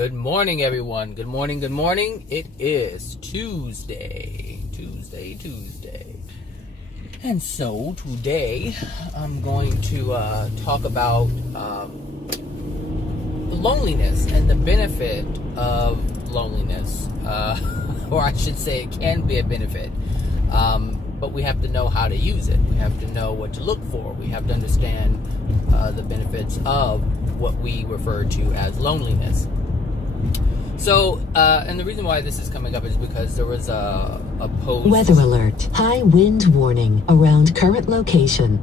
Good morning, everyone. Good morning, good morning. It is Tuesday. And so today I'm going to talk about loneliness and the benefit of loneliness. Or I should say it can be a benefit. But we have to know how to use it. We have to know what to look for. We have to understand the benefits of what we refer to as loneliness. So, and the reason why this is coming up is because there was a post. Weather alert. High wind warning around current location.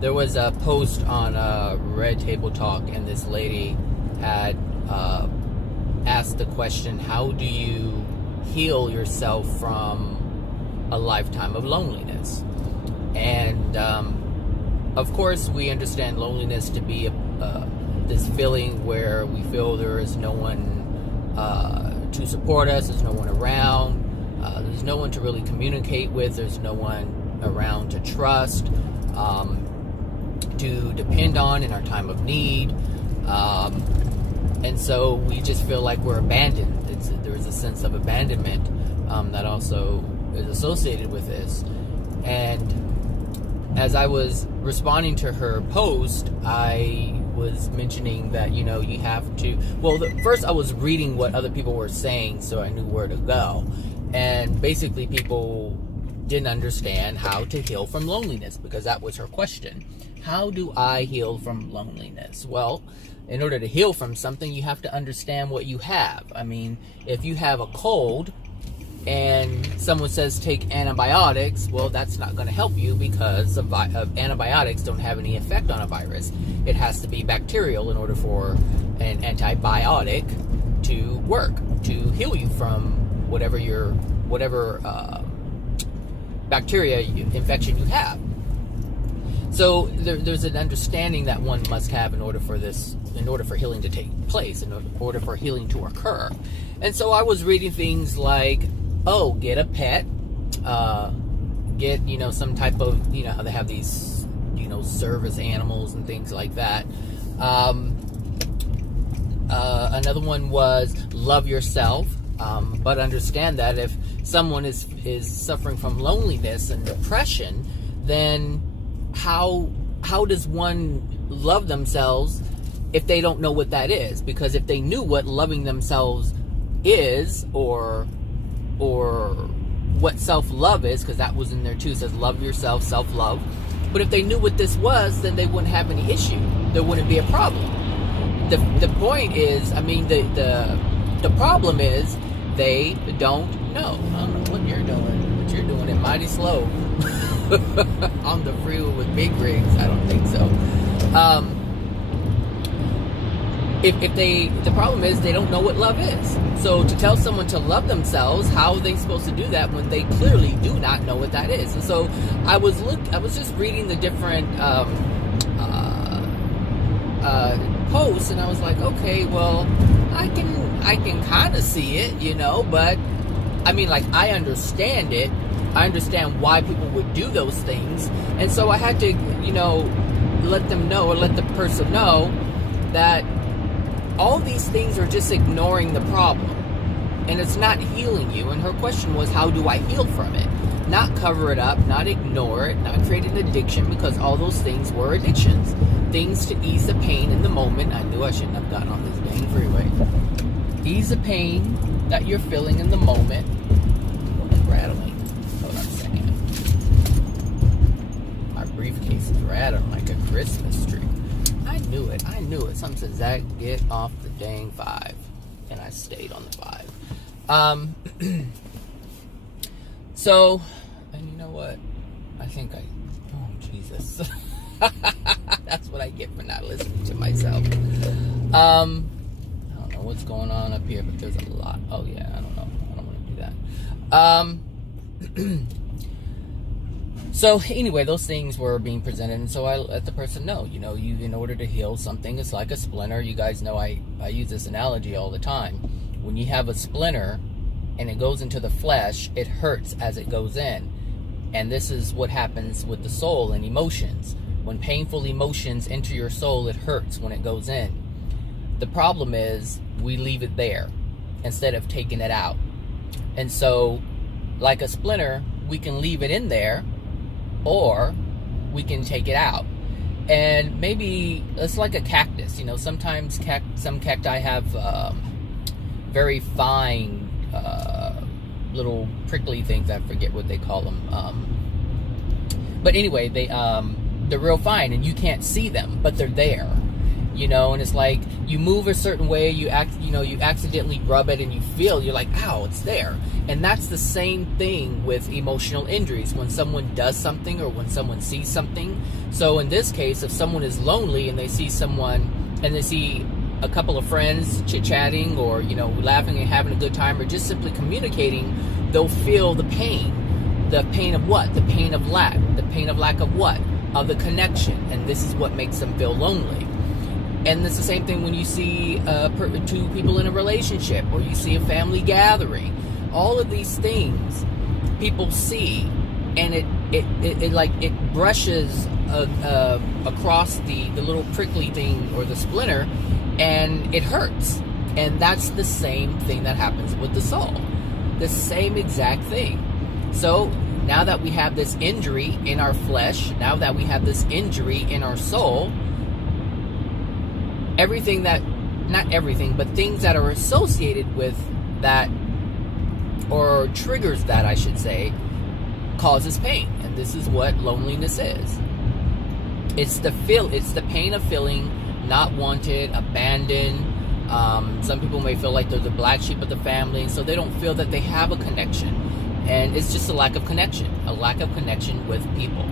There was a post on Red Table Talk, and this lady had asked the question, how do you heal yourself from a lifetime of loneliness? And of course, we understand loneliness to be this feeling where we feel there is no one to support us, there's no one around, there's no one to really communicate with, there's no one around to trust, to depend on in our time of need, and so we just feel like we're abandoned. There's a sense of abandonment that also is associated with this. And as I was responding to her post, I was mentioning that, you know, you have to, first I was reading what other people were saying so I knew where to go. And basically people didn't understand how to heal from loneliness, because that was her question. How do I heal from loneliness? Well, in order to heal from something, you have to understand what you have. I mean, if you have a cold and someone says take antibiotics, well, that's not going to help you, because antibiotics don't have any effect on a virus. It has to be bacterial in order for an antibiotic to work, to heal you from whatever bacteria infection you have. So there's an understanding that one must have in order for healing to take place, in order for healing to occur. And so I was reading things like, oh, get a pet, get, some type of, how they have these, service animals and things like that. Another one was love yourself, but understand that if someone is suffering from loneliness and depression, then how does one love themselves if they don't know what that is? Because if they knew what loving themselves is, or what self-love is, because that was in there too, it says love yourself, self-love. But if they knew what this was, then they wouldn't have any issue. There wouldn't be a problem. The point is, the problem is they don't know. I don't know what you're doing. What you're doing it mighty slow on the freeway with big rigs. I don't think so. The problem is they don't know what love is. So to tell someone to love themselves, how are they supposed to do that when they clearly do not know what that is? And so I was just reading the different posts, and I was like, okay, well, I can kind of see it, but I understand it. I understand why people would do those things, and so I had to, let them know, or let the person know that all these things are just ignoring the problem, and it's not healing you. And her question was, how do I heal from it? Not cover it up, not ignore it, not create an addiction, because all those things were addictions. Things to ease the pain in the moment. I knew I shouldn't have gotten on this dang freeway. Ease the pain that you're feeling in the moment. What is rattling? Hold on a second. My briefcase is rattling like a Christmas tree. I knew it. Something said, Zach, get off the dang 5. And I stayed on the 5. So, and you know what? Oh, Jesus. That's what I get for not listening to myself. I don't know what's going on up here, but there's a lot. Oh, yeah, I don't know. I don't want to do that. So anyway, those things were being presented, and so I let the person know, you, in order to heal something, it's like a splinter. You guys know I use this analogy all the time. When you have a splinter and it goes into the flesh, it hurts as it goes in. And this is what happens with the soul and emotions. When painful emotions enter your soul, it hurts when it goes in. The problem is we leave it there instead of taking it out. And so, like a splinter, we can leave it in there, or we can take it out. And maybe it's like a cactus. You know, sometimes some cacti have very fine little prickly things. I forget what they call them. But anyway, they're real fine, and you can't see them, but they're there. You know, and it's like you move a certain way, you accidentally rub it, and you're like, ow, it's there. And that's the same thing with emotional injuries, when someone does something or when someone sees something. So in this case, if someone is lonely and they see someone, and they see a couple of friends chit-chatting, or, you know, laughing and having a good time, or just simply communicating, they'll feel the pain. The pain of what? The pain of lack. The pain of lack of what? Of the connection. And this is what makes them feel lonely. And it's the same thing when you see two people in a relationship, or you see a family gathering. All of these things people see, and it brushes across the little prickly thing, or the splinter, and it hurts. And that's the same thing that happens with the soul. The same exact thing. So now that we have this injury in our flesh, now that we have this injury in our soul, not everything, but things that are associated with that, or triggers that, I should say, causes pain. And this is what loneliness is. It's the pain of feeling not wanted, abandoned. Some people may feel like they're the black sheep of the family, so they don't feel that they have a connection. And it's just a lack of connection with people.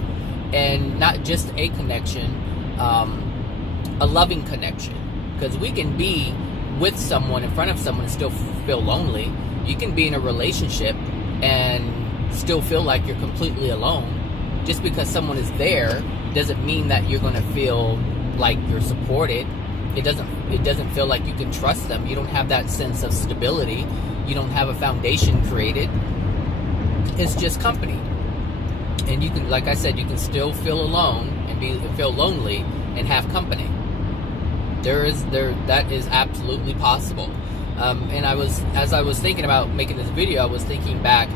And not just a connection, a loving connection. Because we can be with someone, in front of someone, and still feel lonely. You can be in a relationship and still feel like you're completely alone. Just because someone is there doesn't mean that you're going to feel like you're supported. It doesn't feel like you can trust them. You don't have that sense of stability. You don't have a foundation created. It's just company. And you can, like I said, you can still feel alone and feel lonely and have company. That is absolutely possible. And as I was thinking about making this video, I was thinking back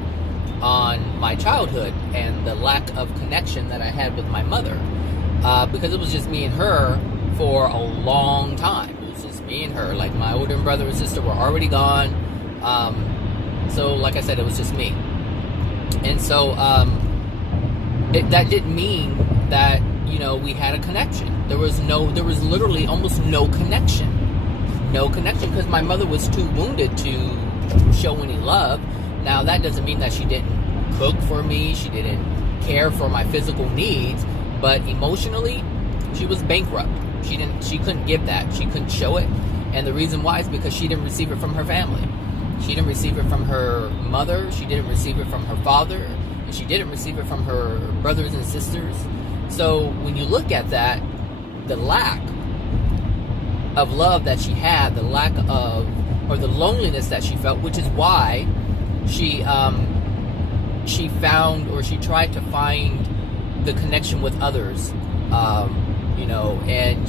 on my childhood and the lack of connection that I had with my mother, because it was just me and her for a long time. It was just me and her. Like, my older brother and sister were already gone. So like I said, it was just me. And so that didn't mean that, you know, we had a connection. There was literally almost no connection. No connection, because my mother was too wounded to show any love. Now, that doesn't mean that she didn't cook for me, she didn't care for my physical needs, but emotionally, she was bankrupt. She couldn't give that. She couldn't show it. And the reason why is because she didn't receive it from her family. She didn't receive it from her mother, she didn't receive it from her father, and she didn't receive it from her brothers and sisters. So when you look at that, the lack of love that she had, the lack of, or the loneliness that she felt, which is why she found, or she tried to find the connection with others, you know, and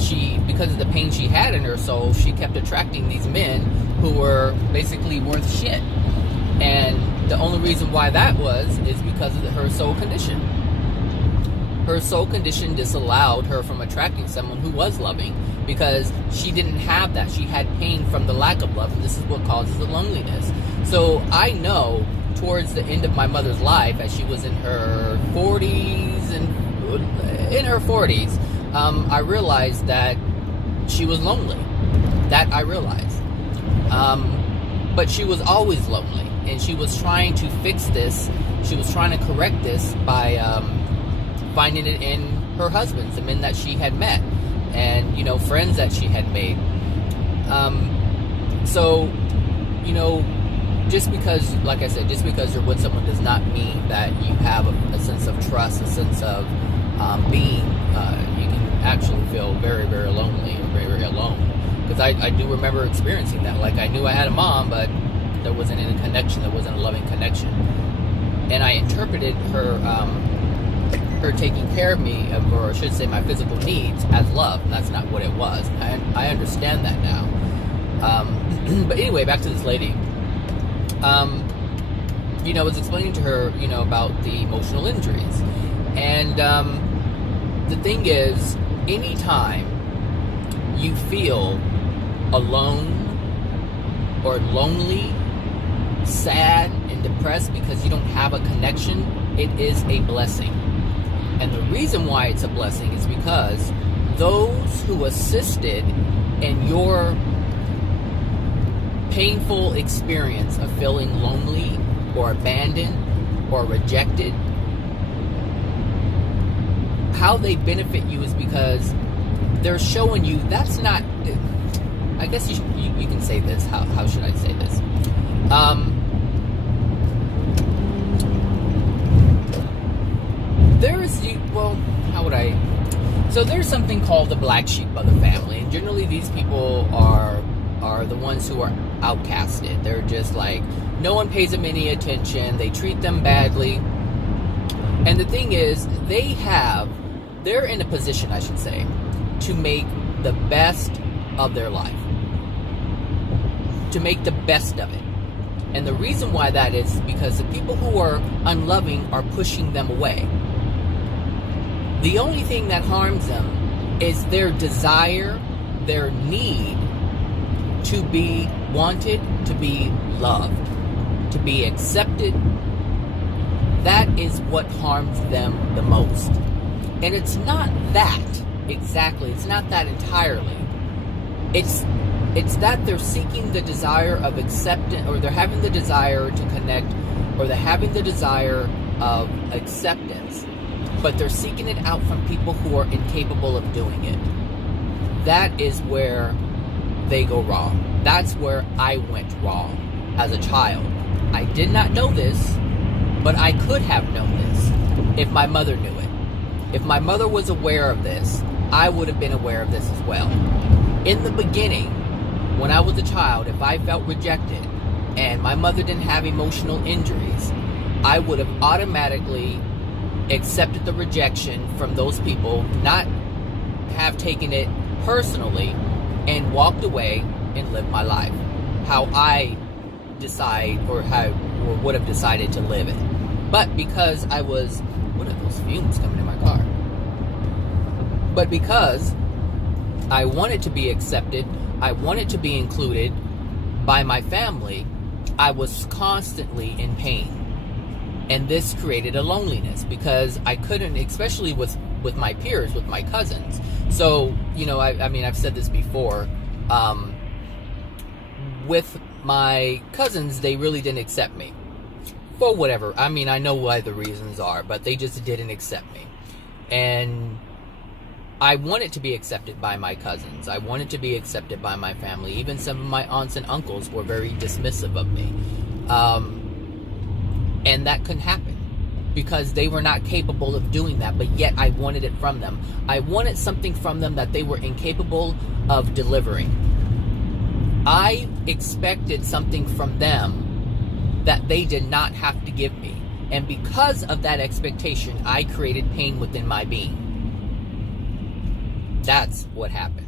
because of the pain she had in her soul, she kept attracting these men who were basically worth shit. And the only reason why that is because of her soul condition. Her soul condition disallowed her from attracting someone who was loving, because she didn't have that. She had pain from the lack of love, and this is what causes the loneliness. So I know towards the end of my mother's life, as she was in her 40s, I realized that she was lonely. That I realized. But she was always lonely, and she was trying to fix this. She was trying to correct this by finding it in her husbands, the men that she had met, and, you know, friends that she had made. So, you know, just because, like I said, just because you're with someone does not mean that you have a sense of trust, a sense of being. You can actually feel very, very lonely, or very, very alone. Because I do remember experiencing that. Like, I knew I had a mom, but there wasn't any connection. There wasn't a loving connection. And I interpreted her taking care of me, or I should say my physical needs, as love. And that's not what it was. I understand that now. But anyway, back to this lady. I was explaining to her, about the emotional injuries. And the thing is, anytime you feel alone or lonely, sad, and depressed because you don't have a connection, it is a blessing. And the reason why it's a blessing is because those who assisted in your painful experience of feeling lonely or abandoned or rejected, how they benefit you is because they're showing you that's not, I guess you can say this, how should I say this? So there's something called the black sheep of the family, and generally these people are the ones who are outcasted. They're just like, no one pays them any attention, they treat them badly. And the thing is, they're in a position, I should say, to make the best of their life. To make the best of it. And the reason why that is because the people who are unloving are pushing them away. The only thing that harms them is their desire, their need to be wanted, to be loved, to be accepted. That is what harms them the most. And it's not that exactly. It's not that entirely. It's that they're seeking the desire of acceptance, or they're having the desire to connect, or they're having the desire of acceptance, but they're seeking it out from people who are incapable of doing it. That is where they go wrong. That's where I went wrong as a child. I did not know this, but I could have known this if my mother knew it. If my mother was aware of this, I would have been aware of this as well. In the beginning, when I was a child, if I felt rejected and my mother didn't have emotional injuries, I would have automatically accepted the rejection from those people, not have taken it personally, and walked away and lived my life how I decide or would have decided to live it. But because I was, what are those fumes coming in my car? But because I wanted to be accepted, I wanted to be included by my family, I was constantly in pain. And this created a loneliness because I couldn't, especially with my peers, with my cousins. So, I mean, I've said this before. With my cousins, they really didn't accept me. For whatever. I mean, I know why the reasons are, but they just didn't accept me. And I wanted to be accepted by my cousins. I wanted to be accepted by my family. Even some of my aunts and uncles were very dismissive of me. And that couldn't happen because they were not capable of doing that, but yet I wanted it from them. I wanted something from them that they were incapable of delivering. I expected something from them that they did not have to give me. And because of that expectation, I created pain within my being. That's what happened.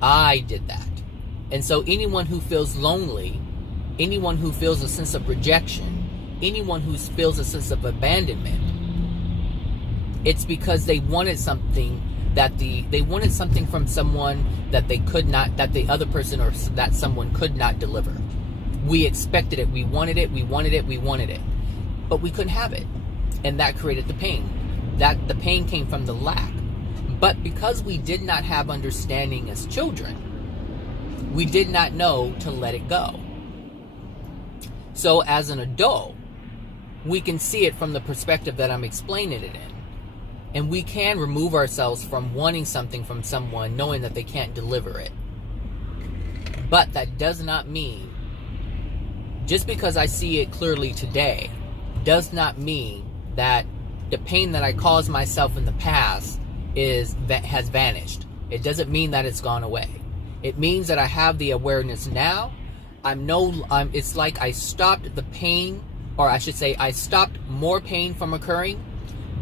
I did that. And so anyone who feels lonely, anyone who feels a sense of rejection, anyone who feels a sense of abandonment, it's because they wanted something they wanted something from someone that they could not, that the other person or that someone could not deliver. We expected it, we wanted it, we wanted it, we wanted it, but we couldn't have it. And that created the pain. That the pain came from the lack. But because we did not have understanding as children, we did not know to let it go. So as an adult, we can see it from the perspective that I'm explaining it in. And we can remove ourselves from wanting something from someone knowing that they can't deliver it. But that does not mean, just because I see it clearly today, does not mean that the pain that I caused myself in the past has vanished. It doesn't mean that it's gone away. It means that I have the awareness now. It's like I stopped the pain, or I should say I stopped more pain from occurring,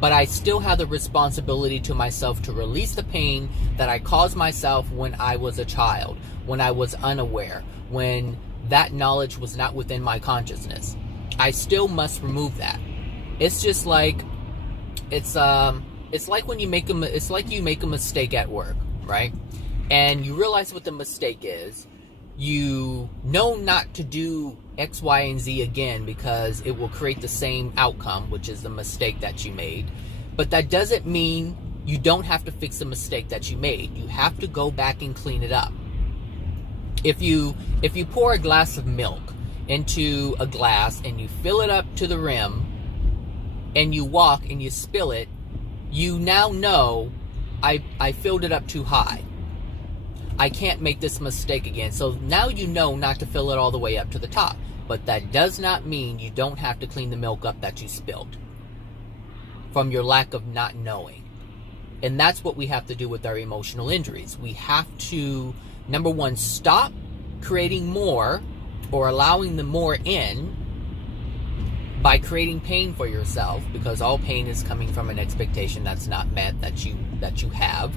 but I still have the responsibility to myself to release the pain that I caused myself when I was a child, when I was unaware, when that knowledge was not within my consciousness. I still must remove that. It's just like, it's like when you make a mistake at work, right? And you realize what the mistake is. You know not to do X, Y, and Z again because it will create the same outcome, which is the mistake that you made. But that doesn't mean you don't have to fix the mistake that you made. You have to go back and clean it up. If you pour a glass of milk into a glass and you fill it up to the rim and you walk and you spill it, you now know I filled it up too high. I can't make this mistake again. So now you know not to fill it all the way up to the top. But that does not mean you don't have to clean the milk up that you spilled from your lack of not knowing. And that's what we have to do with our emotional injuries. We have to, number one, stop creating more or allowing the more in by creating pain for yourself, because all pain is coming from an expectation that's not met that you have.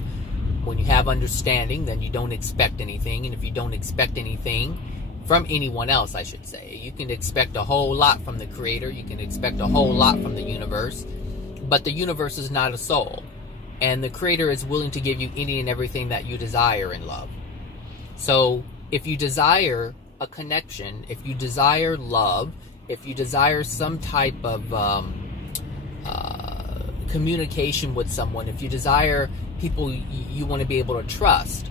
When you have understanding, then you don't expect anything. And if you don't expect anything from anyone else, I should say, you can expect a whole lot from the Creator. You can expect a whole lot from the universe. But the universe is not a soul. And the Creator is willing to give you any and everything that you desire in love. So if you desire a connection, if you desire love, if you desire some type of communication with someone, if you desire people you want to be able to trust,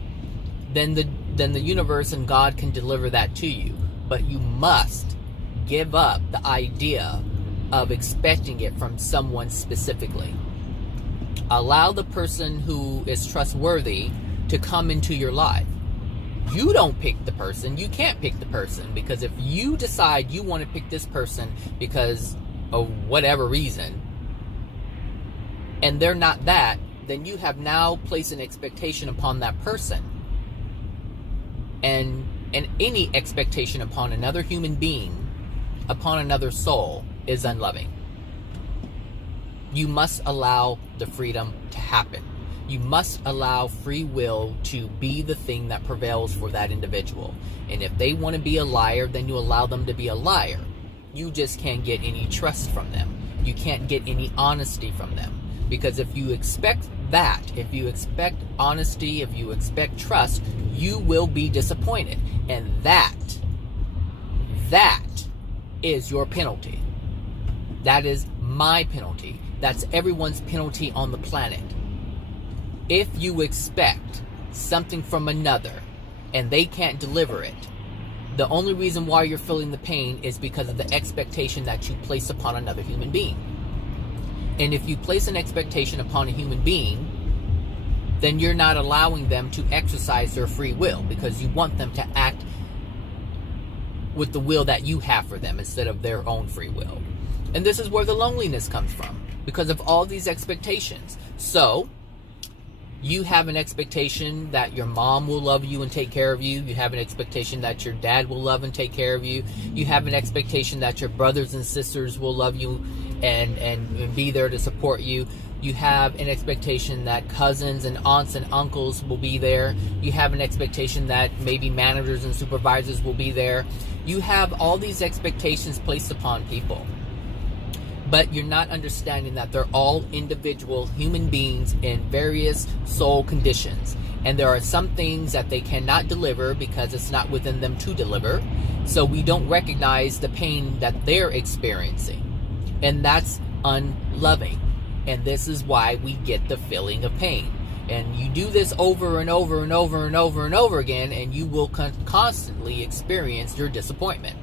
then the universe and God can deliver that to you. But you must give up the idea of expecting it from someone specifically. Allow the person who is trustworthy to come into your life. You don't pick the person. You can't pick the person, because if you decide you want to pick this person because of whatever reason, and they're not that, then you have now placed an expectation upon that person. And any expectation upon another human being, upon another soul, is unloving. You must allow the freedom to happen. You must allow free will to be the thing that prevails for that individual. And if they want to be a liar, then you allow them to be a liar. You just can't get any trust from them. You can't get any honesty from them. Because if you expect that, if you expect honesty, if you expect trust, you will be disappointed. And that is your penalty. That is my penalty. That's everyone's penalty on the planet. If you expect something from another and they can't deliver it, the only reason why you're feeling the pain is because of the expectation that you place upon another human being. And if you place an expectation upon a human being, then you're not allowing them to exercise their free will, because you want them to act with the will that you have for them instead of their own free will. And this is where the loneliness comes from, because of all these expectations. So you have an expectation that your mom will love you and take care of you. You have an expectation that your dad will love and take care of you. You have an expectation that your brothers and sisters will love you and be there to support you. You have an expectation that cousins and aunts and uncles will be there. You have an expectation that maybe managers and supervisors will be there. You have all these expectations placed upon people. But you're not understanding that they're all individual human beings in various soul conditions. And there are some things that they cannot deliver because it's not within them to deliver. So we don't recognize the pain that they're experiencing. And that's unloving. And this is why we get the feeling of pain. And you do this over and over and over and over and over again, and you will constantly experience your disappointment.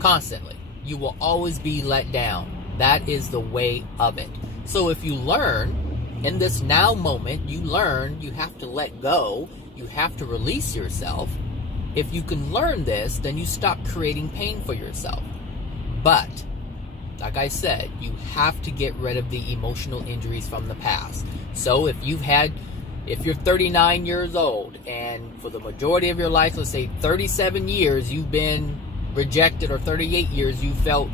Constantly. You will always be let down. That is the way of it. So if you learn, in this now moment, you learn you have to let go. You have to release yourself. If you can learn this, then you stop creating pain for yourself. But, like I said, you have to get rid of the emotional injuries from the past. So if you're 39 years old, and for the majority of your life, let's say 37 years, you've been rejected, or 38 years, you felt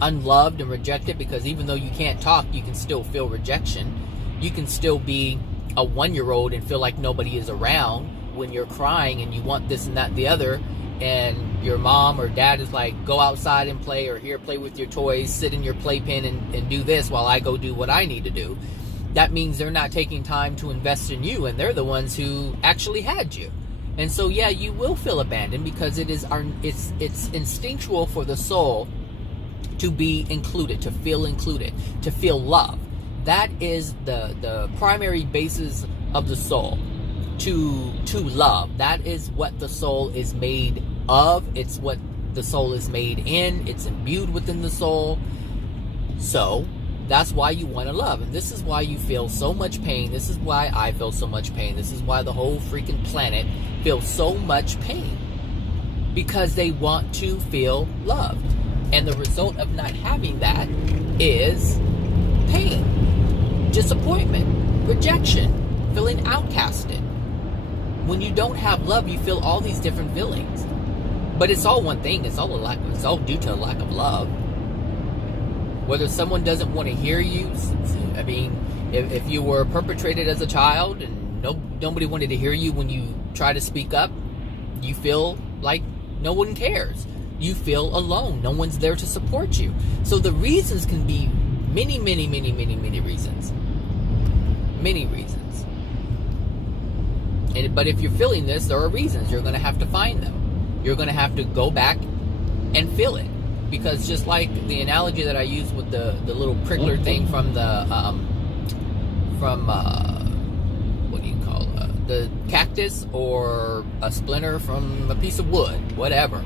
unloved and rejected, because even though you can't talk, you can still feel rejection. You can still be a 1-year-old and feel like nobody is around when you're crying and you want this and that and the other, and your mom or dad is like, go outside and play, or here, play with your toys, sit in your playpen and do this while I go do what I need to do. That means they're not taking time to invest in you, and they're the ones who actually had you. And so, yeah, you will feel abandoned, because it's instinctual for the soul to be included, to feel love. That is the primary basis of the soul, to love. That is what the soul is made of. It's what the soul is made in. It's imbued within the soul. So that's why you want to love. And this is why you feel so much pain. This is why I feel so much pain. This is why the whole freaking planet feels so much pain. Because they want to feel loved. And the result of not having that is pain, disappointment, rejection, feeling outcasted. When you don't have love, you feel all these different feelings. But it's all one thing. It's all due to a lack of love. Whether someone doesn't want to hear you, I mean, if you were perpetrated as a child and nobody wanted to hear you when you try to speak up, you feel like no one cares. You feel alone. No one's there to support you. So the reasons can be many, many, many, many, many reasons. Many reasons. But if you're feeling this, there are reasons. You're going to have to find them. You're going to have to go back and feel it. Because just like the analogy that I used with the little prickler thing from what do you call the cactus, or a splinter from a piece of wood, whatever.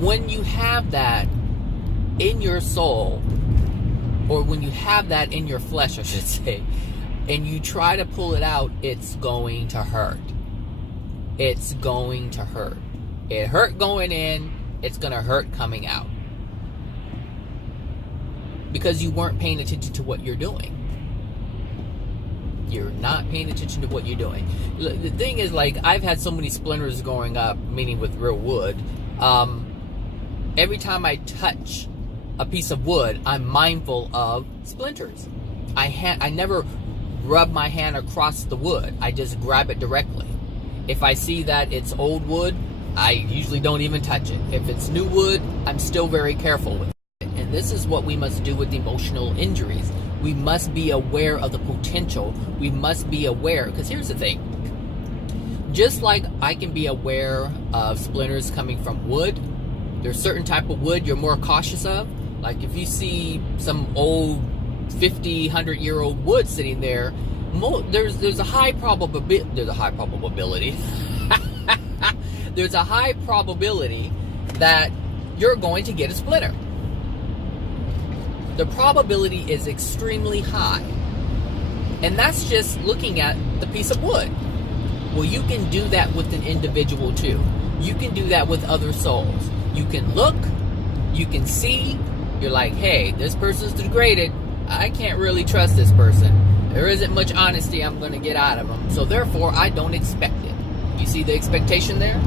When you have that in your soul, or when you have that in your flesh, I should say, and you try to pull it out, it's going to hurt. It's going to hurt. It hurt going in. It's going to hurt coming out. Because you weren't paying attention to what you're doing. You're not paying attention to what you're doing. The thing is, like, I've had so many splinters growing up, meaning with real wood. Every time I touch a piece of wood, I'm mindful of splinters. I never rub my hand across the wood. I just grab it directly. If I see that it's old wood, I usually don't even touch it. If it's new wood, I'm still very careful with it. And this is what we must do with emotional injuries. We must be aware of the potential. We must be aware, because here's the thing. Just like I can be aware of splinters coming from wood, there's certain type of wood you're more cautious of. Like if you see some old 50, 100-year-old wood sitting there, there's a high probability. There's a high probability that you're going to get a splinter. The probability is extremely high. And that's just looking at the piece of wood. Well, you can do that with an individual too. You can do that with other souls. You can look, you can see, you're like, hey, this person's degraded. I can't really trust this person. There isn't much honesty I'm going to get out of them. So therefore, I don't expect it. You see the expectation there?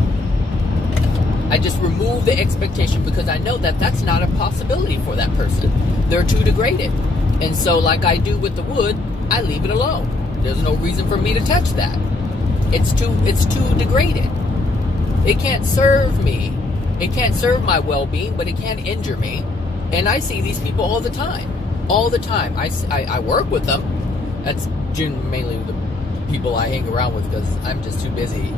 I just remove the expectation because I know that that's not a possibility for that person. They're too degraded. And so like I do with the wood, I leave it alone. There's no reason for me to touch that. It's too degraded. It can't serve me. It can't serve my well-being, but it can injure me. And I see these people all the time. All the time. I work with them. That's mainly the people I hang around with because I'm just too busy.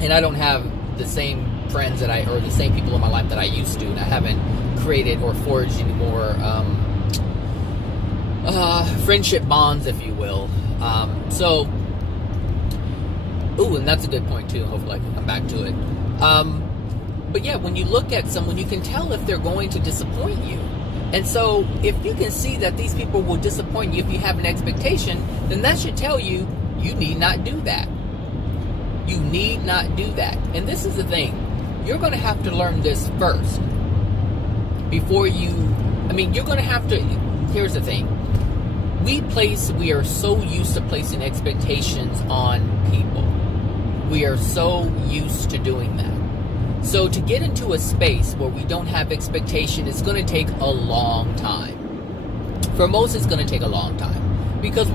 And I don't have the same friends or the same people in my life that I used to. And I haven't created or forged any more friendship bonds, if you will. And that's a good point too. Hopefully I can come back to it. But yeah, when you look at someone, you can tell if they're going to disappoint you. And so if you can see that these people will disappoint you if you have an expectation, then that should tell you, you need not do that. You need not do that. And this is the thing. You're going to have to learn this first. You're going to have to, here's the thing. We are so used to placing expectations on people. We are so used to doing that. So to get into a space where we don't have expectation, it's going to take a long time. For most, it's going to take a long time because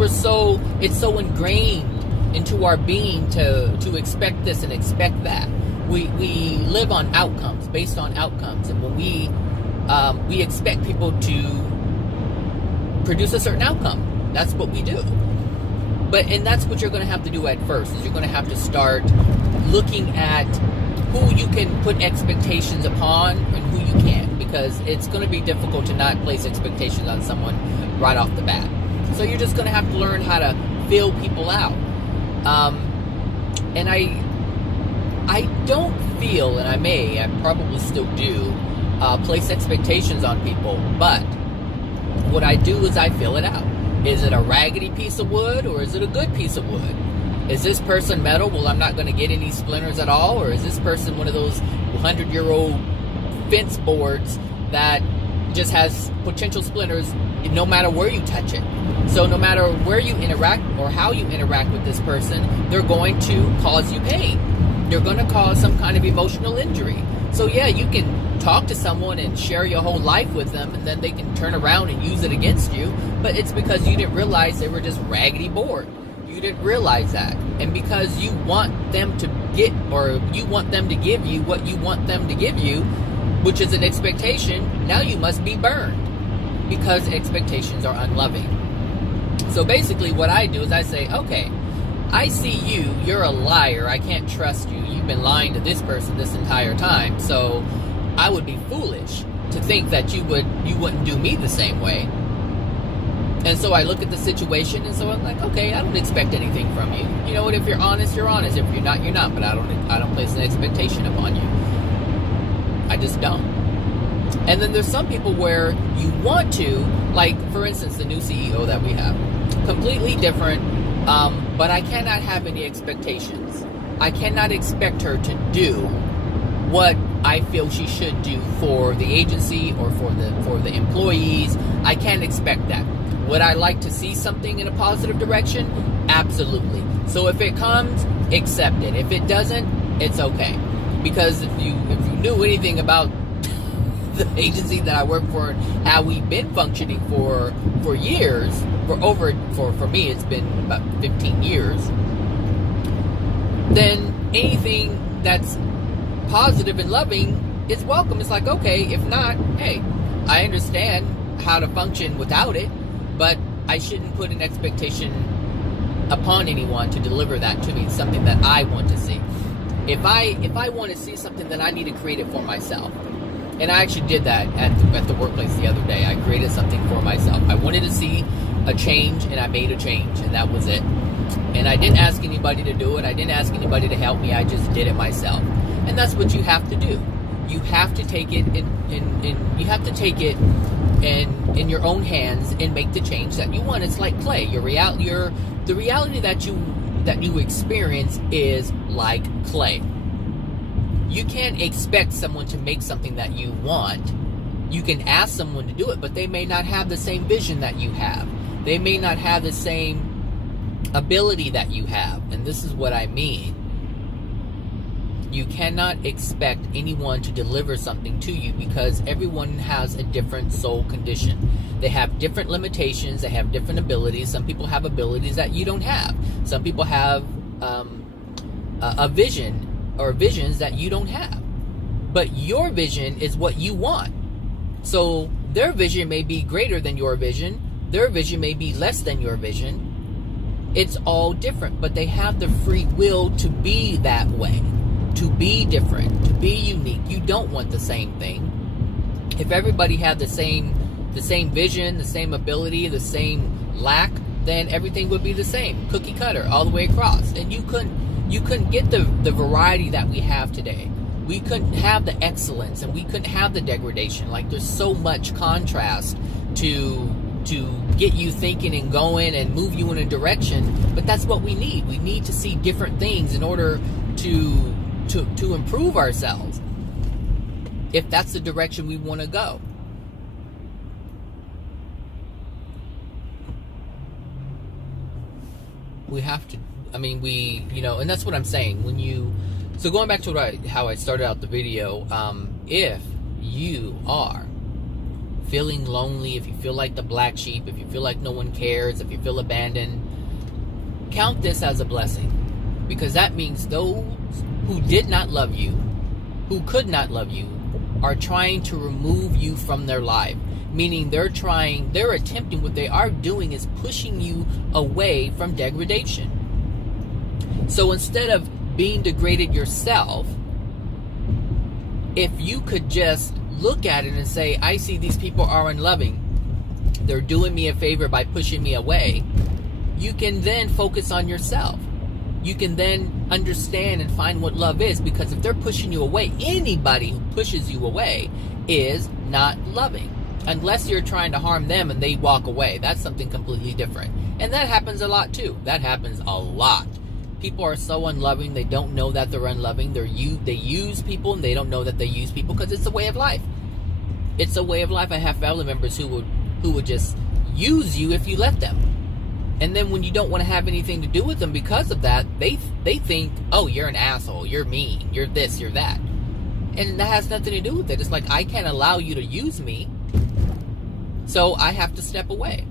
it's so ingrained into our being to expect this and expect that. We live on outcomes, based on outcomes, and when we expect people to produce a certain outcome, that's what we do. And that's what you're going to have to do at first, is you're going to have to start looking at who you can put expectations upon and who you can't, because it's going to be difficult to not place expectations on someone right off the bat. So you're just going to have to learn how to feel people out. And I don't feel, and I probably still do, place expectations on people, but what I do is I feel it out. Is it a raggedy piece of wood, or is it a good piece of wood? Is this person metal? Well, I'm not going to get any splinters at all. Or is this person one of those 100-year-old fence boards that just has potential splinters no matter where you touch it? So no matter where you interact or how you interact with this person, they're going to cause you pain. They're going to cause some kind of emotional injury. So yeah, you can talk to someone and share your whole life with them, and then they can turn around and use it against you. But it's because you didn't realize they were just raggedy board. You didn't realize that. And because you want them to get, or you want them to give you what you want them to give you, which is an expectation, now you must be burned, because expectations are unloving. So basically what I do is I say, okay, I see you, you're a liar, I can't trust you, you've been lying to this person this entire time, so I would be foolish to think that you wouldn't do me the same way. And so I look at the situation, and so I'm like, okay, I don't expect anything from you. You know what? If you're honest, you're honest. If you're not, you're not. But I don't place an expectation upon you. I just don't. And then there's some people where you want to, like for instance, the new CEO that we have, completely different. But I cannot have any expectations. I cannot expect her to do what I feel she should do for the agency or for the employees. I can't expect that. Would I like to see something in a positive direction? Absolutely. So if it comes, accept it. If it doesn't, it's okay. Because if you knew anything about the agency that I work for and how we've been functioning for years, for me it's been about 15 years, then anything that's positive and loving is welcome. It's like, okay, if not, hey, I understand how to function without it, but I shouldn't put an expectation upon anyone to deliver that to me. It's something that I want to see. If I want to see something, then I need to create it for myself. And I actually did that at the workplace the other day. I created something for myself. I wanted to see a change, and I made a change, and that was it. And I didn't ask anybody to do it. I didn't ask anybody to help me. I just did it myself. And that's what you have to do. You have to take it in your own hands and make the change that you want. It's like clay. The reality that you experience is like clay. You can't expect someone to make something that you want. You can ask someone to do it, but they may not have the same vision that you have. They may not have the same ability that you have. And this is what I mean. You cannot expect anyone to deliver something to you, because everyone has a different soul condition. They have different limitations. They have different abilities. Some people have abilities that you don't have. Some people have a vision or visions that you don't have. But your vision is what you want. So their vision may be greater than your vision. Their vision may be less than your vision. It's all different, but they have the free will to be that way. To be different, to be unique. You don't want the same thing. If everybody had the same vision, the same ability, the same lack, then everything would be the same, cookie cutter, all the way across. And you couldn't get the variety that we have today. We couldn't have the excellence, and we couldn't have the degradation. Like, there's so much contrast to get you thinking and going and move you in a direction. But that's what we need. We need to see different things in order to improve ourselves, if that's the direction we want to go. We have to, and that's what I'm saying. When you So going back to how I started out the video, if you are feeling lonely, if you feel like the black sheep, if you feel like no one cares, if you feel abandoned, count this as a blessing. Because that means those who did not love you, who could not love you, are trying to remove you from their life. Meaning they're attempting, what they are doing is pushing you away from degradation. So instead of being degraded yourself, if you could just look at it and say, I see these people are unloving, they're doing me a favor by pushing me away, you can then focus on yourself. You can then understand and find what love is, because if they're pushing you away, anybody who pushes you away is not loving. Unless you're trying to harm them and they walk away. That's something completely different. And that happens a lot too. That happens a lot. People are so unloving, they don't know that they're unloving. They use people and they don't know that they use people, because it's a way of life. It's a way of life. I have family members who would just use you if you let them. And then when you don't want to have anything to do with them because of that, they think, oh, you're an asshole, you're mean, you're this, you're that. And that has nothing to do with it. It's like, I can't allow you to use me, so I have to step away.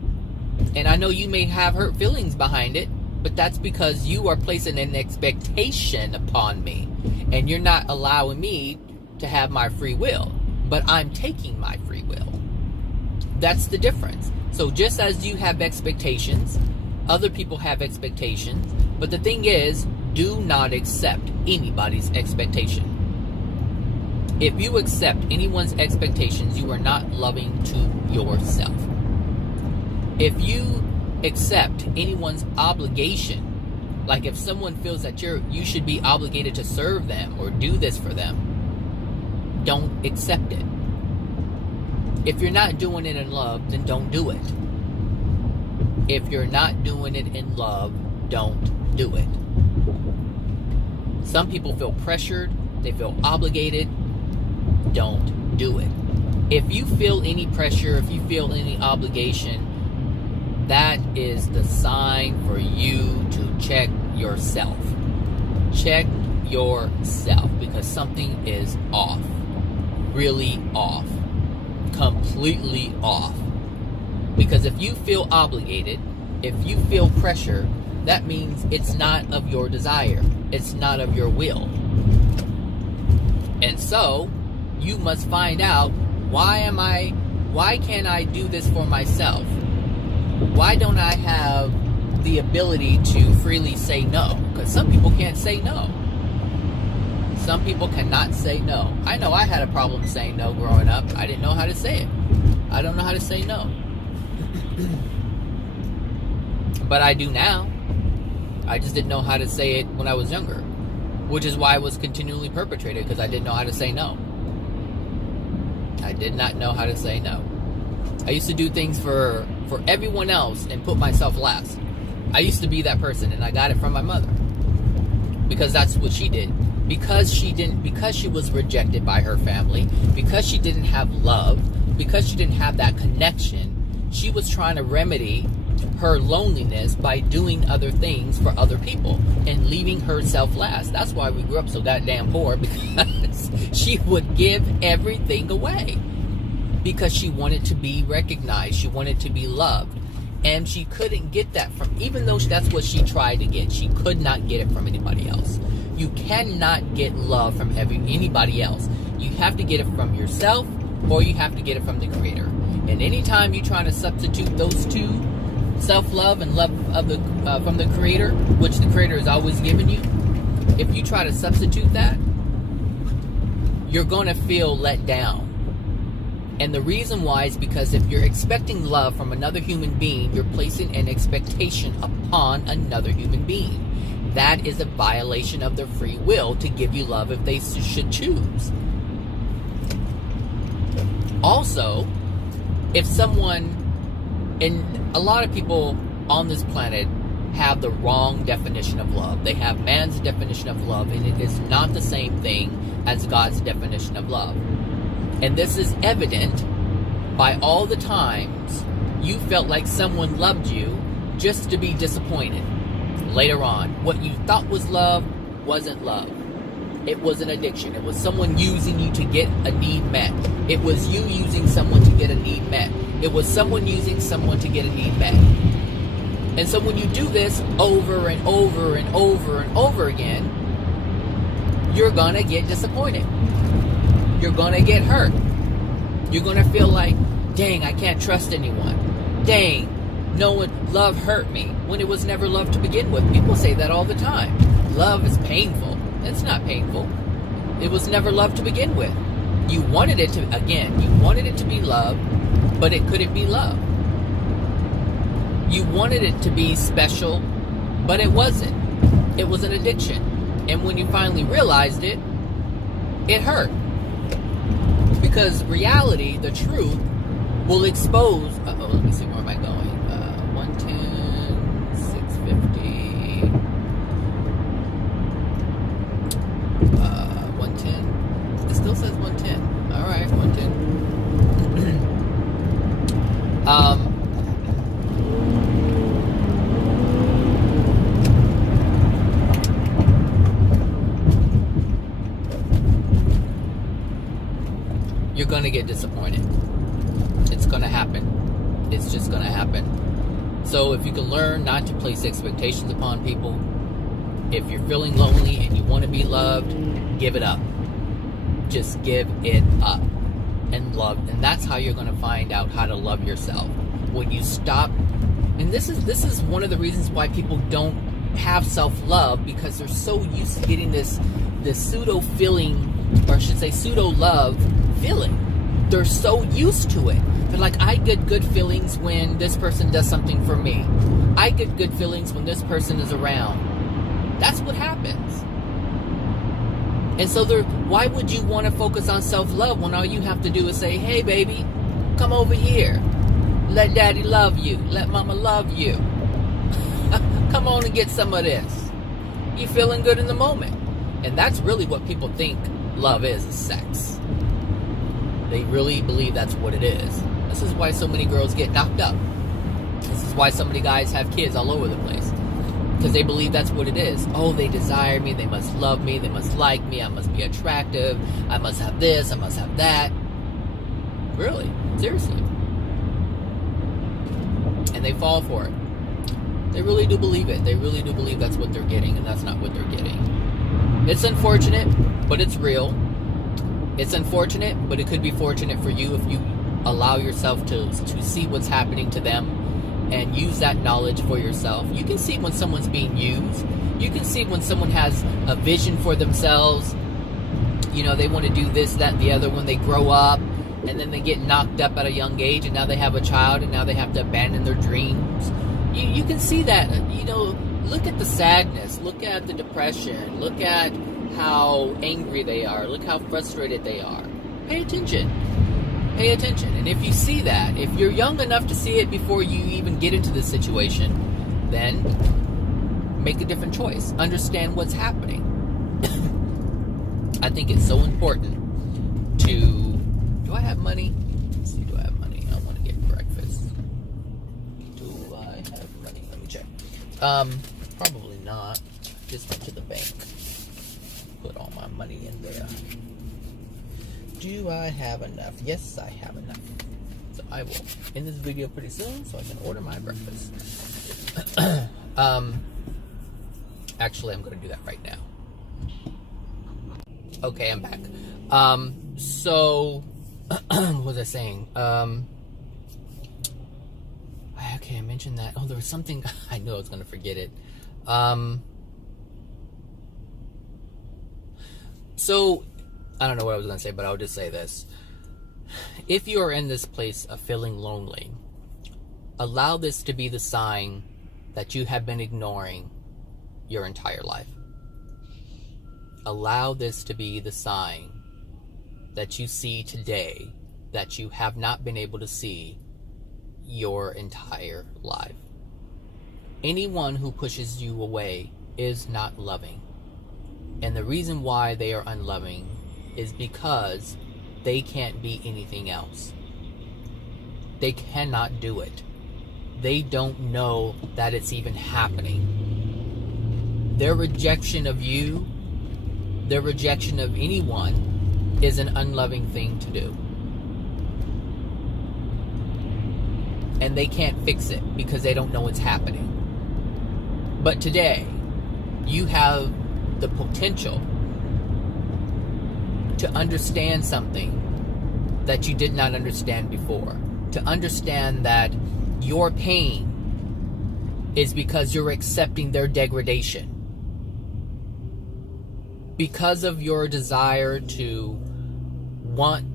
And I know you may have hurt feelings behind it, but that's because you are placing an expectation upon me. And you're not allowing me to have my free will. But I'm taking my free will. That's the difference. So just as you have expectations, other people have expectations. But the thing is, do not accept anybody's expectation. If you accept anyone's expectations, you are not loving to yourself. If you accept anyone's obligation, like if someone feels that you should be obligated to serve them or do this for them, don't accept it. If you're not doing it in love, then don't do it. If you're not doing it in love, don't do it. Some people feel pressured, they feel obligated. Don't do it. If you feel any pressure, if you feel any obligation, that is the sign for you to check yourself. Check yourself, because something is off. Really off. Completely off. Because if you feel obligated, if you feel pressure, that means it's not of your desire. It's not of your will. And so, you must find out, why can't I do this for myself? Why don't I have the ability to freely say no? Because some people can't say no. Some people cannot say no. I know I had a problem saying no growing up. I didn't know how to say it. I don't know how to say no. But I do now. I just didn't know how to say it when I was younger. Which is why it was continually perpetrated, because I didn't know how to say no. I did not know how to say no. I used to do things for everyone else and put myself last. I used to be that person, and I got it from my mother. Because that's what she did. Because she was rejected by her family, because she didn't have love, because she didn't have that connection, she was trying to remedy her loneliness by doing other things for other people and leaving herself last. That's why we grew up so goddamn poor, because she would give everything away because she wanted to be recognized, she wanted to be loved, and she couldn't get that from, even though that's what she tried to get, she could not get it from anybody else. You cannot get love from anybody else. You have to get it from yourself, or you have to get it from the Creator. And anytime you're trying to substitute those two, self-love and love of from the Creator, which the Creator has always given you, if you try to substitute that, you're going to feel let down. And the reason why is because if you're expecting love from another human being, you're placing an expectation upon another human being. That is a violation of their free will to give you love if they should choose. Also, if someone, and a lot of people on this planet have the wrong definition of love. They have man's definition of love, and it is not the same thing as God's definition of love. And this is evident by all the times you felt like someone loved you just to be disappointed later on. What you thought was love wasn't love. It was an addiction. It was someone using you to get a need met. It was you using someone to get a need met. It was someone using someone to get a need met. And so when you do this over and over and over and over again, you're gonna get disappointed. You're gonna get hurt. You're gonna feel like, dang, I can't trust anyone. Dang, love hurt me, when it was never love to begin with. People say that all the time. Love is painful. It's not painful. It was never love to begin with. You wanted it to be love, but it couldn't be love. You wanted it to be special, but it wasn't. It was an addiction. And when you finally realized it, it hurt. Because reality, the truth, will expose... let me see, where am I going? 110, 650... 110? It still says 110. Alright, 110. You're going to get disappointed. It's going to happen. It's just going to happen. So if you can learn not to place expectations upon people, if you're feeling lonely and you want to be loved, give it up. Just give it up and love. And that's how you're going to find out how to love yourself. When you stop. And this is one of the reasons why people don't have self-love, because they're so used to getting this pseudo feeling, or I should say pseudo love feeling. They're so used to it. They're like, I get good feelings when this person does something for me. I get good feelings when this person is around. That's what happens. And so why would you want to focus on self-love when all you have to do is say, hey baby, come over here. Let daddy love you. Let mama love you. Come on and get some of this. You feeling good in the moment. And that's really what people think love is sex. They really believe that's what it is. This is why so many girls get knocked up. This is why so many guys have kids all over the place. Because they believe that's what it is. Oh, they desire me. They must love me. They must like me. I must be attractive. I must have this. I must have that. Really? Seriously. And they fall for it. They really do believe it. They really do believe that's what they're getting, and that's not what they're getting. It's unfortunate, but it's real. It's unfortunate, but it could be fortunate for you if you allow yourself to see what's happening to them and use that knowledge for yourself. You can see when someone's being used. You can see when someone has a vision for themselves. You know, they want to do this, that, and the other when they grow up, and then they get knocked up at a young age, and now they have a child, and now they have to abandon their dreams. You can see that. You know, look at the sadness. Look at the depression. Look at how angry they are. Look how frustrated they are. Pay attention. Pay attention. And if you see that, if you're young enough to see it before you even get into this situation, then make a different choice. Understand what's happening. I think it's so important to... Do I have money? Let's see, do I have money? I want to get breakfast. Do I have money? Let me check. Probably not. Just went to the bank. Put all my money in there. Do I have enough? Yes, I have enough. So I will end this video pretty soon so I can order my breakfast. Actually, I'm going to do that right now. Okay, I'm back. So, what was I saying? Okay, I mentioned that. Oh, there was something. I knew I was going to forget it. So, I don't know what I was going to say, but I'll just say this. If you are in this place of feeling lonely, allow this to be the sign that you have been ignoring your entire life. Allow this to be the sign that you see today that you have not been able to see your entire life. Anyone who pushes you away is not loving. And the reason why they are unloving is because they can't be anything else. They cannot do it. They don't know that it's even happening. Their rejection of you their rejection of anyone is an unloving thing to do. And they can't fix it because they don't know what's happening. But today, you have the potential to understand something that you did not understand before. To understand that your pain is because you're accepting their degradation. Because of your desire to want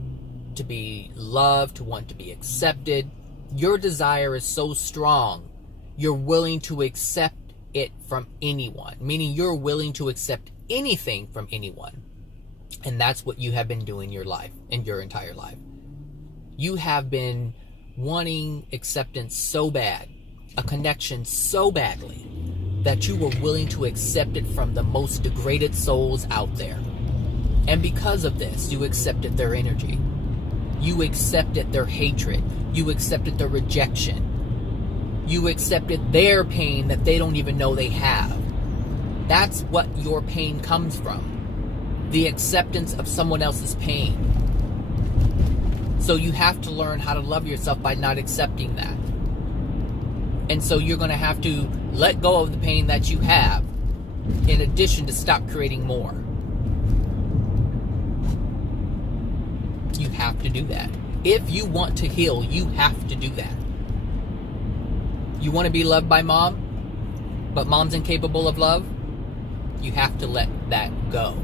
to be loved, to want to be accepted, your desire is so strong, you're willing to accept it from anyone. Meaning you're willing to accept anything from anyone. And that's what you have been doing in your entire life. You have been wanting acceptance so bad, a connection so badly, that you were willing to accept it from the most degraded souls out there. And because of this, you accepted their energy. You accepted their hatred. You accepted their rejection. You accepted their pain that they don't even know they have. That's what your pain comes from. The acceptance of someone else's pain. So you have to learn how to love yourself by not accepting that. And so you're going to have to let go of the pain that you have, in addition to stop creating more. You have to do that. If you want to heal, you have to do that. You want to be loved by mom, but mom's incapable of love? You have to let that go.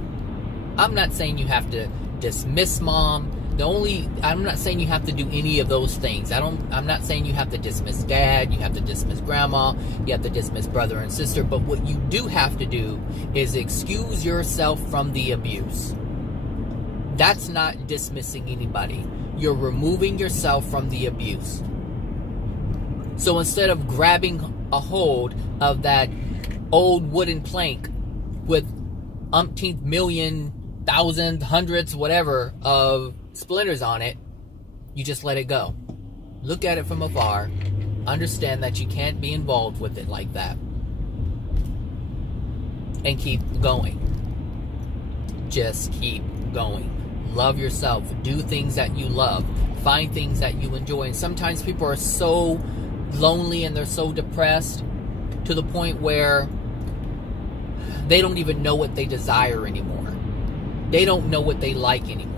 I'm not saying you have to dismiss mom. I'm not saying you have to do any of those things. I'm not saying you have to dismiss dad, you have to dismiss grandma, you have to dismiss brother and sister, but what you do have to do is excuse yourself from the abuse. That's not dismissing anybody. You're removing yourself from the abuse. So instead of grabbing a hold of that old wooden plank with umpteenth million, thousand, hundreds, whatever of splinters on it, you just let it go. Look at it from afar. Understand that you can't be involved with it like that. And keep going. Just keep going. Love yourself. Do things that you love. Find things that you enjoy. And sometimes people are so lonely and they're so depressed to the point where they don't even know what they desire anymore. They don't know what they like anymore.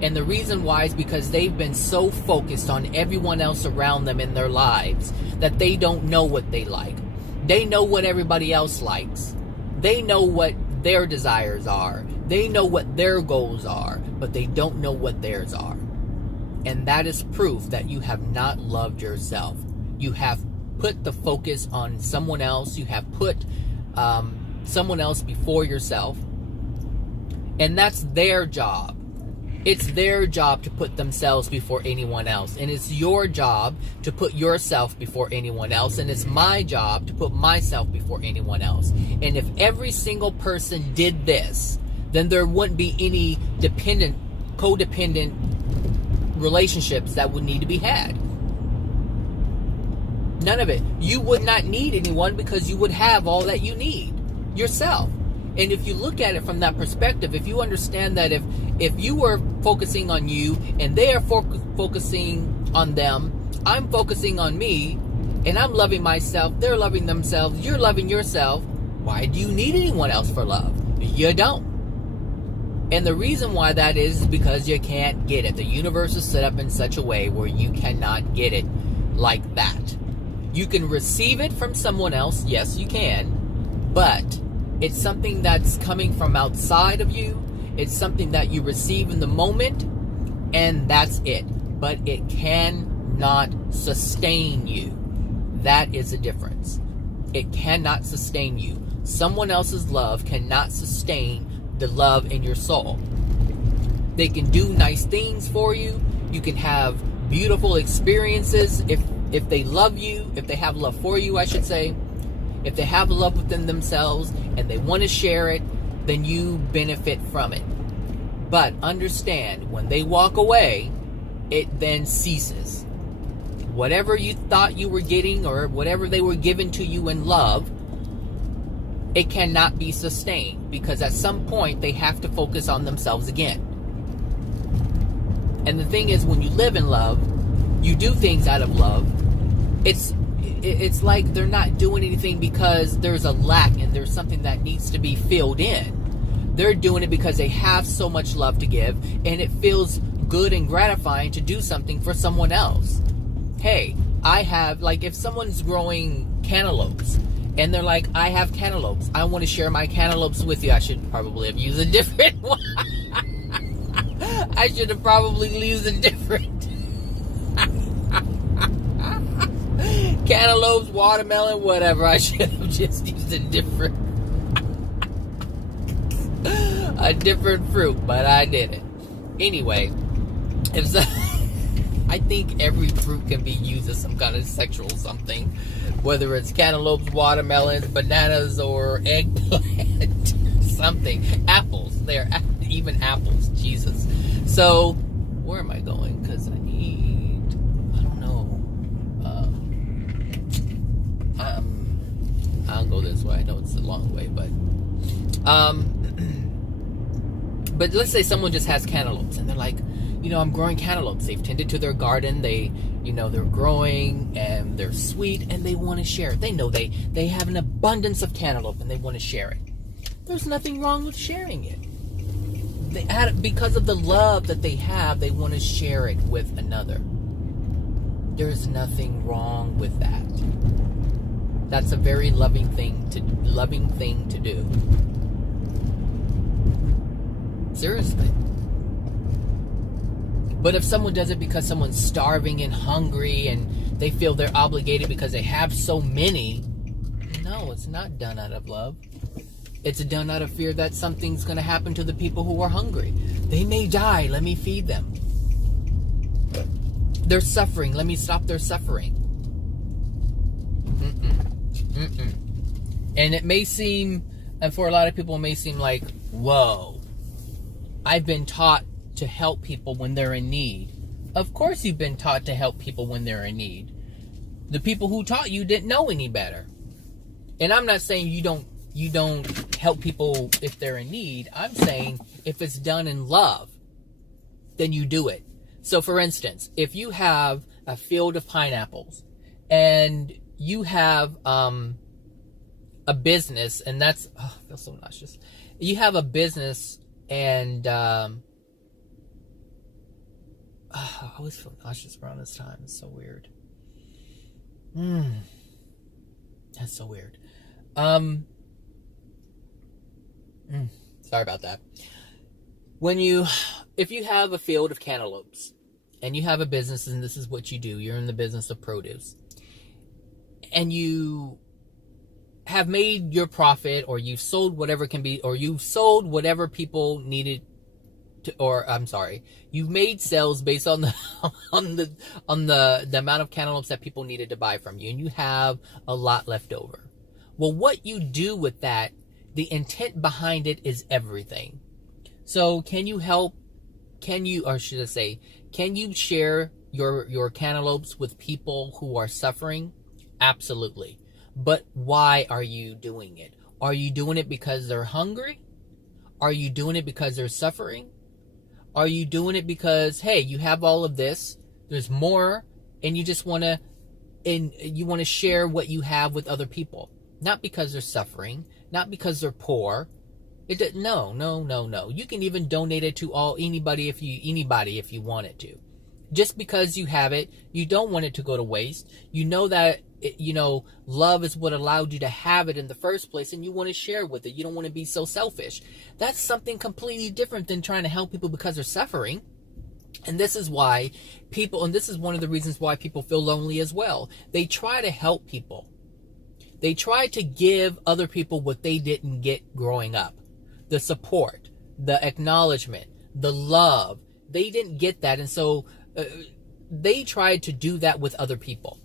And the reason why is because they've been so focused on everyone else around them in their lives that they don't know what they like. They know what everybody else likes. They know what their desires are. They know what their goals are, but they don't know what theirs are. And that is proof that you have not loved yourself. You have put the focus on someone else. You have put someone else before yourself. And that's their job. It's their job to put themselves before anyone else. And it's your job to put yourself before anyone else. And it's my job to put myself before anyone else. And if every single person did this, then there wouldn't be any codependent relationships that would need to be had. None of it. You would not need anyone because you would have all that you need yourself. And if you look at it from that perspective, if you understand that if you were focusing on you and they are focusing on them, I'm focusing on me, and I'm loving myself, they're loving themselves, you're loving yourself, why do you need anyone else for love? You don't. And the reason why that is because you can't get it. The universe is set up in such a way where you cannot get it like that. You can receive it from someone else, yes you can, but it's something that's coming from outside of you. It's something that you receive in the moment, and that's it. But it cannot sustain you. That is the difference. It cannot sustain you. Someone else's love cannot sustain the love in your soul. They can do nice things for you. You can have beautiful experiences if they love you, if they have love for you, I should say. If they have love within themselves and they want to share it, then you benefit from it. But understand, when they walk away, it then ceases. Whatever you thought you were getting or whatever they were given to you in love, it cannot be sustained, because at some point they have to focus on themselves again. And the thing is, when you live in love, you do things out of love. It's like they're not doing anything because there's a lack and there's something that needs to be filled in. They're doing it because they have so much love to give, and it feels good and gratifying to do something for someone else. Hey, I have, like, if someone's growing cantaloupes and they're like, I have cantaloupes, I want to share my cantaloupes with you. I should probably have used a different one. I should have probably used a different cantaloupes, watermelon, whatever. I should have just used a different fruit, but I didn't. Anyway, I think every fruit can be used as some kind of sexual something, whether it's cantaloupes, watermelons, bananas, or eggplant, something. Apples, even apples. Jesus. So, where am I going? Because I don't know. I'll go this way. I know it's a long way, but but let's say someone just has cantaloupes and they're like, I'm growing cantaloupes. They've tended to their garden. They're growing and they're sweet and they want to share it. They know they have an abundance of cantaloupe and they want to share it. There's nothing wrong with sharing it. Because of the love that they have, they want to share it with another. There's nothing wrong with that. That's a very loving thing to do. Seriously. But if someone does it because someone's starving and hungry and they feel they're obligated because they have so many, no, it's not done out of love. It's done out of fear that something's going to happen to the people who are hungry. They may die. Let me feed them. They're suffering. Let me stop their suffering. And it may seem, and for a lot of people, it may seem like, whoa, I've been taught to help people when they're in need. Of course you've been taught to help people when they're in need. The people who taught you didn't know any better. And I'm not saying you don't help people if they're in need. I'm saying if it's done in love, then you do it. So for instance, if you have a field of pineapples and you have a business, and that's, I feel so nauseous. You have a business and I always feel nauseous around this time. It's so weird. That's so weird. Sorry about that. If you have a field of cantaloupes and you have a business, and this is what you do, you're in the business of produce, and you have made your profit, or you've sold whatever can be, or you've sold whatever people needed to, or I'm sorry, you've made sales based on the on the amount of cantaloupes that people needed to buy from you, and you have a lot left over. Well, what you do with that, the intent behind it is everything. So can you share your cantaloupes with people who are suffering? Absolutely. But why are you doing it? Are you doing it because they're hungry? Are you doing it because they're suffering? Are you doing it because, hey, you have all of this, there's more, and you just want to share what you have with other people? Not because they're suffering, not because they're poor. No. You can even donate it to anybody if you wanted to. Just because you have it, you don't want it to go to waste. You know that love is what allowed you to have it in the first place, and you want to share with it. You don't want to be so selfish. That's something completely different than trying to help people because they're suffering. And this is why this is one of the reasons why people feel lonely as well. They try to help people. They try to give other people what they didn't get growing up. The support, the acknowledgement, the love. They didn't get that, and so they tried to do that with other people.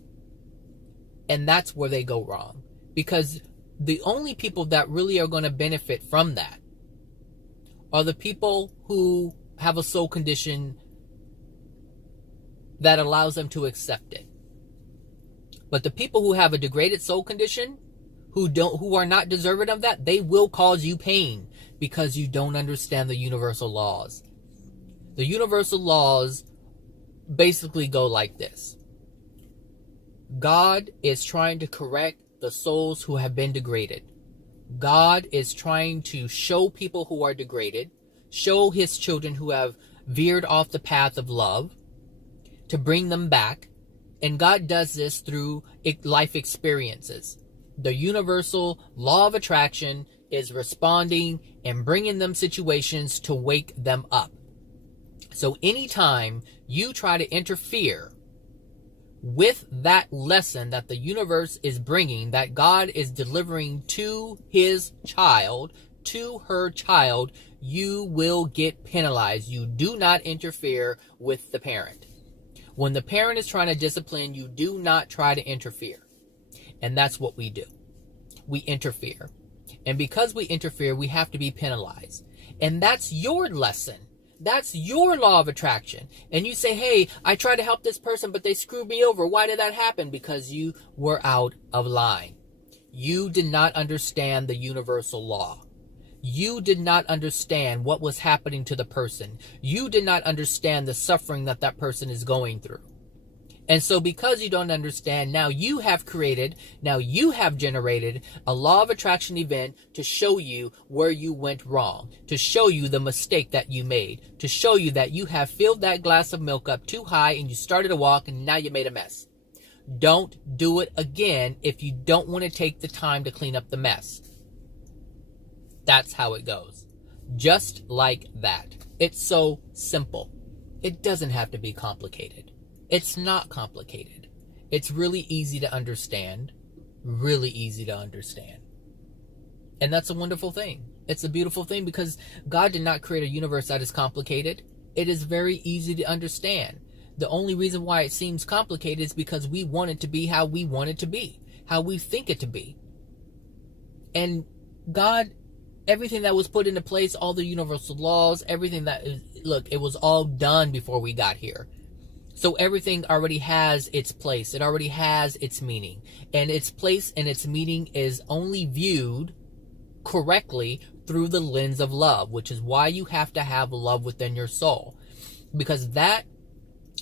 And that's where they go wrong. Because the only people that really are going to benefit from that are the people who have a soul condition that allows them to accept it. But the people who have a degraded soul condition, who are not deserving of that, they will cause you pain because you don't understand the universal laws. The universal laws basically go like this. God is trying to correct the souls who have been degraded. God is trying to show people who are degraded, show his children who have veered off the path of love, to bring them back. And God does this through life experiences. The universal law of attraction is responding and bringing them situations to wake them up. So anytime you try to interfere with that lesson that the universe is bringing, that God is delivering to his child, to her child, you will get penalized. You do not interfere with the parent. When the parent is trying to discipline, you do not try to interfere. And that's what we do. We interfere. And because we interfere, we have to be penalized. And that's your lesson. That's your law of attraction. And you say, hey, I tried to help this person, but they screwed me over. Why did that happen? Because you were out of line. You did not understand the universal law. You did not understand what was happening to the person. You did not understand the suffering that that person is going through. And so because you don't understand, now you have generated a law of attraction event to show you where you went wrong, to show you the mistake that you made, to show you that you have filled that glass of milk up too high and you started to walk and now you made a mess. Don't do it again if you don't want to take the time to clean up the mess. That's how it goes. Just like that. It's so simple. It doesn't have to be complicated. It's not complicated. It's really easy to understand. Really easy to understand. And that's a wonderful thing. It's a beautiful thing because God did not create a universe that is complicated. It is very easy to understand. The only reason why it seems complicated is because we want it to be how we want it to be, how we think it to be. And God, everything that was put into place, all the universal laws, everything that is, look, it was all done before we got here. So everything already has its place. It already has its meaning. And its place and its meaning is only viewed correctly through the lens of love, which is why you have to have love within your soul. Because that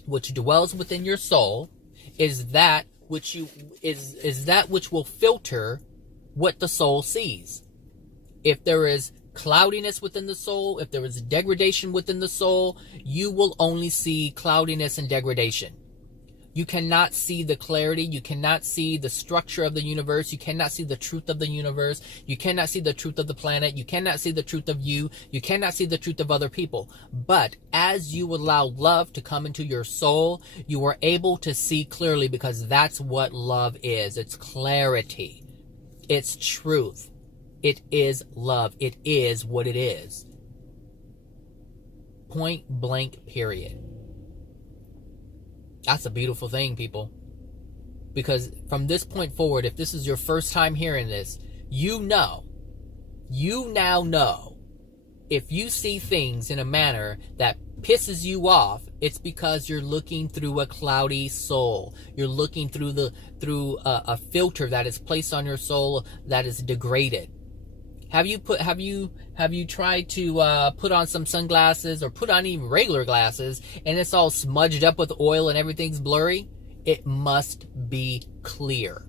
which dwells within your soul is that which is that which will filter what the soul sees. If there is cloudiness within the soul, if there is degradation within the soul, you will only see cloudiness and degradation. You cannot see the clarity. You cannot see the structure of the universe. You cannot see the truth of the universe. You cannot see the truth of the planet. You cannot see the truth of you. You cannot see the truth of other people. But as you allow love to come into your soul, you are able to see clearly, because that's what love is. It's clarity. It's truth. It is love. It is what it is. Point blank, period. That's a beautiful thing, people. Because from this point forward, if this is your first time hearing this, you now know, if you see things in a manner that pisses you off, it's because you're looking through a cloudy soul. You're looking through a filter that is placed on your soul that is degraded. Have you tried to put on some sunglasses or put on even regular glasses and it's all smudged up with oil and everything's blurry? It must be clear.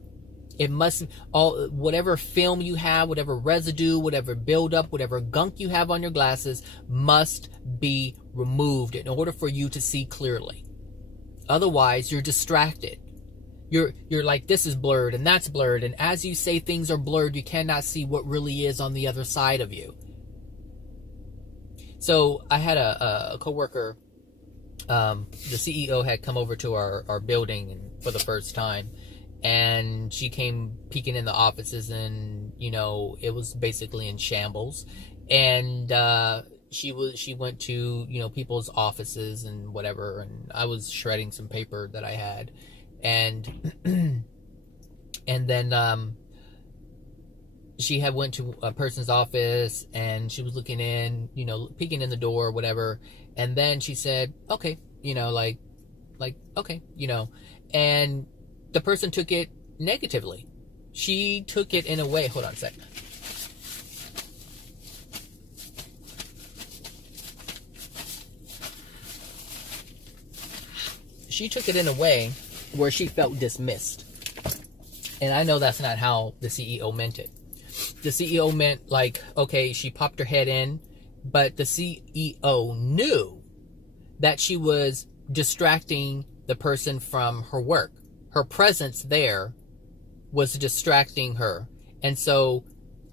It must, whatever film you have, whatever residue, whatever buildup, whatever gunk you have on your glasses must be removed in order for you to see clearly. Otherwise, you're distracted. You're like, this is blurred and that's blurred. And as you say things are blurred, you cannot see what really is on the other side of you. So I had a coworker, the CEO had come over to our building for the first time. And she came peeking in the offices and, it was basically in shambles. And she went to, people's offices and whatever. And I was shredding some paper that I had. And then she had went to a person's office and she was looking in, peeking in the door or whatever. And then she said, okay, okay, and the person took it negatively. she took it in a way. Hold on a sec. She took it in a way where she felt dismissed. And I know that's not how the CEO meant it. The CEO meant like, okay, she popped her head in, but the CEO knew that she was distracting the person from her work. Her presence there was distracting her. And so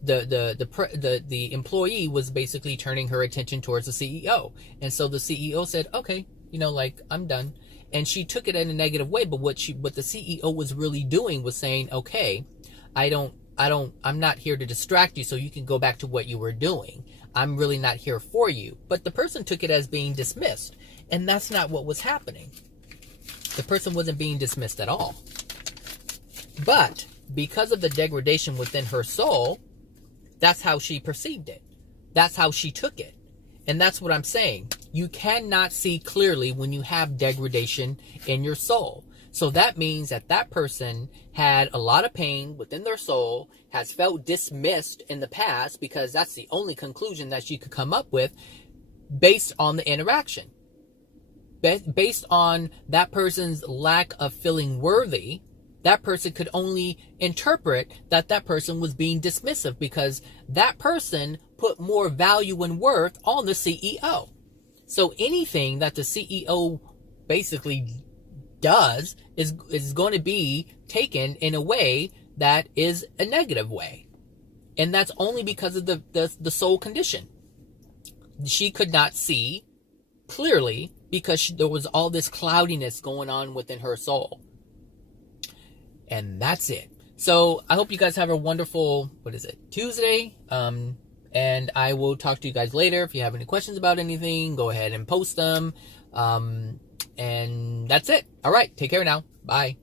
the employee was basically turning her attention towards the CEO. And so the CEO said, okay, like, I'm done. And she took it in a negative way, but what the CEO was really doing was saying, okay, I'm not here to distract you so you can go back to what you were doing. I'm really not here for you. But the person took it as being dismissed, and that's not what was happening. The person wasn't being dismissed at all. But because of the degradation within her soul, that's how she perceived it. That's how she took it. And that's what I'm saying. You cannot see clearly when you have degradation in your soul. So that means that person had a lot of pain within their soul, has felt dismissed in the past, because that's the only conclusion that she could come up with based on the interaction. Based on that person's lack of feeling worthy, that person could only interpret that person was being dismissive because that person put more value and worth on the CEO. So anything that the CEO basically does is going to be taken in a way that is a negative way. And that's only because of the soul condition. She could not see clearly because there was all this cloudiness going on within her soul. And that's it. So I hope you guys have a wonderful, Tuesday. And I will talk to you guys later. If you have any questions about anything, go ahead and post them. And that's it. All right. Take care now. Bye.